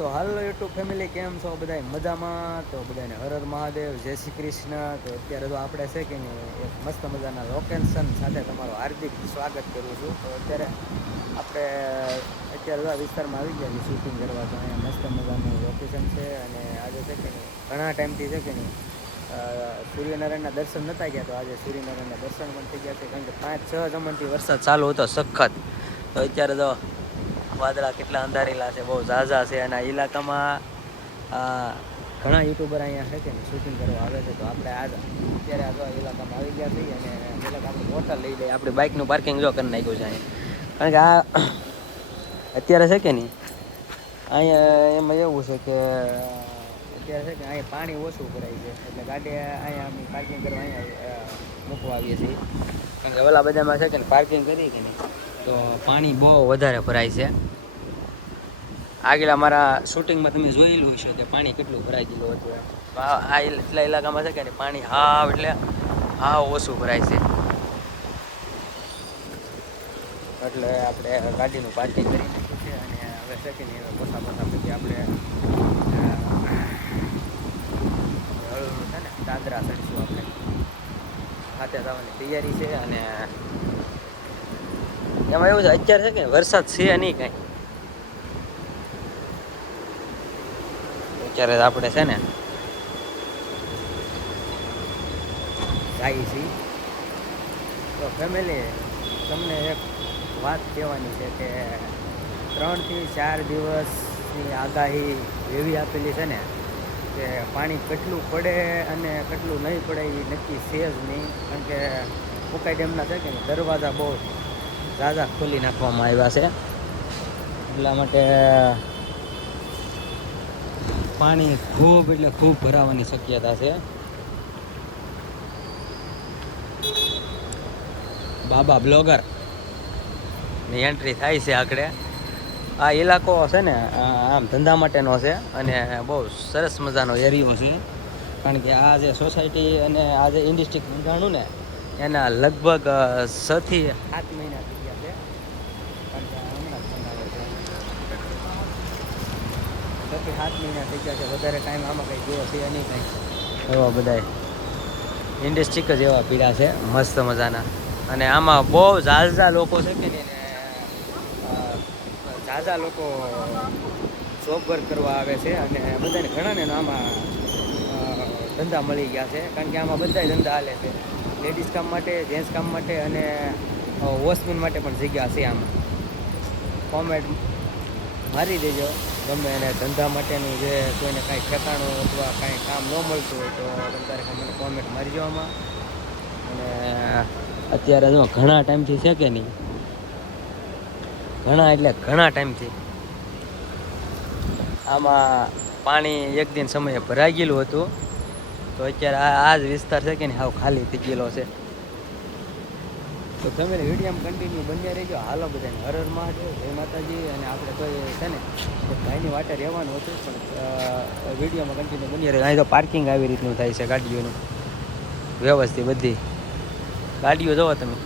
તો હાલો YouTube family, કેમ છો બધા? મજામાં? તો બધાને હર હર મહાદેવ, જય શ્રી કૃષ્ણ. તો અત્યારે તો આપણે છે કે નહીં, એક મસ્ત મજાના લોકેશન સાથે તમારું હાર્દિક સ્વાગત કરું છું. તો અત્યારે આ વિસ્તારમાં આવી ગયા છે શૂટિંગ કરવા. તો અહીંયા મસ્ત મજાનું લોકેશન છે. અને આજે છે કે નહીં, ઘણા ટાઈમથી છે કે નહીં સૂર્યનારાયણના દર્શન નહોતા ગયા. તો આજે સૂર્યનારાયણના દર્શન પણ થઈ ગયા છે. કારણ કે 5-6 જમણથી વરસાદ ચાલુ હતો સખત. તો અત્યારે તો વાદળા કેટલા અંધારેલા છે, બહુ ઝાઝા છે. અને આ ઇલાકામાં ઘણા યુટ્યુબર અહીંયા છે કે શૂટિંગ કરવા આવે છે. તો આપણે અત્યારે આ ઇલાકામાં આવી ગયા છીએ. અને પહેલાં આપણે હોટલ લઈ લઈએ. આપણે બાઇકનું પાર્કિંગ જો કરી નાખ્યું છે અહીંયા. કારણ કે અત્યારે છે કે નહીં, અહીંયા એમાં એવું છે કે અત્યારે છે કે અહીંયા પાણી ઓછું ભરાય છે. એટલે ગાડી અહીંયા અમે પાર્કિંગ કરવા અહીંયા મૂકવા આવીએ છીએ. કારણ કે ઓલા બધામાં છે કે પાર્કિંગ કરી કે નહીં, તો પાણી બહુ વધારે ભરાય છે. આગળ મારા શૂટિંગમાં તમે જોયેલું છે કે પાણી કેટલું ભરાઈ ગયેલું હતું. આ એટલા ઇલાકામાં છે કે પાણી હાવ ઓછું ભરાય છે. એટલે આપણે ગાડીનું પાર્કિંગ કરી નાખ્યું છે. અને હવે છે કે નહીં, પોતા પછી આપણે હળવું છે ને દાદરા ચડીશું. આપણે ખાતે જવાની તૈયારી છે. અને એમાં એવું છે, અત્યારે છે કે વરસાદ છે નહીં કાંઈ. અત્યારે આપણે છે ને જાય છે. તો ફેમિલી, તમને એક વાત કહેવાની છે કે 3 થી 4 દિવસની આગાહી એવી આપેલી છે ને કે પાણી કેટલું પડે અને કેટલું નહીં પડે એ નક્કી છે જ નહીં. કારણ કે ઉકાઈ ડેમના છે કે દરવાજા બહુ ઝાઝા ખોલી નાખવામાં આવ્યા છે. એટલા માટે પાણી ખૂબ એટલે ખૂબ ભરાવાની શક્યતા છે. બાબા બ્લોગર ની એન્ટ્રી થાય છે આગળ. આ ઇલાકો છે ને આમ ધંધા માટેનો છે. અને બહુ સરસ મજાનો એરિયો છે. કારણ કે આ જે સોસાયટી અને આ જે ઇન્ડસ્ટ્રી બંધાણું ને, એના લગભગ 6 થી 7 મહિના થઈ ગયા છે. કારણ કે હમણાં જ બંધાવે છે. 6 થી 7 મહિના થઈ ગયા છે. વધારે ટાઈમ આમાં કંઈ જોવો છે નહીં કંઈ. એવા બધા ઇન્ડસ્ટ્રીક જ એવા પીડા છે મસ્ત મજાના. અને આમાં બહુ ઝાઝા લોકો છે કે નહીં, ઝાઝા લોકો જોબ વર્ક કરવા આવે છે. અને બધાને ઘણાને આમાં ધંધા મળી ગયા છે. કારણ કે આમાં બધા ધંધા હાલે છે. લેડીઝ કામ માટે, જેન્ટ્સ કામ માટે અને વોચમેન માટે પણ જગ્યા છે. આમાં કોમેન્ટ મારી દેજો ગમે એને ધંધા માટેનું. જે કોઈને કાંઈ ઠેકાણું અથવા કાંઈ કામ ન મળતું હોય તો તમારે મને કોમેન્ટ મારી જો આમાં. અને અત્યારે જો ઘણા ટાઈમથી છે કે નહીં, ઘણા ટાઈમથી આમાં પાણી એક દિન સમયે ભરાઈ ગયેલું હતું. તો અત્યારે આ જ વિસ્તાર છે કે નહીં હાવ ખાલી થઈ ગયેલો છે. તો તમે વિડીયોમાં કન્ટિન્યુ બન્યા રહેજો. હાલો બધાને હર હર મહાદેવ, જય માતાજી. અને આપણે તો છે ને ભાઈની વાટે રહેવાનું હતું, પણ વિડીયોમાં કન્ટિન્યુ બન્યા રહે. અહીં તો પાર્કિંગ આવી રીતનું થાય છે ગાડીઓનું વ્યવસ્થિત. બધી ગાડીઓ જોવો તમે.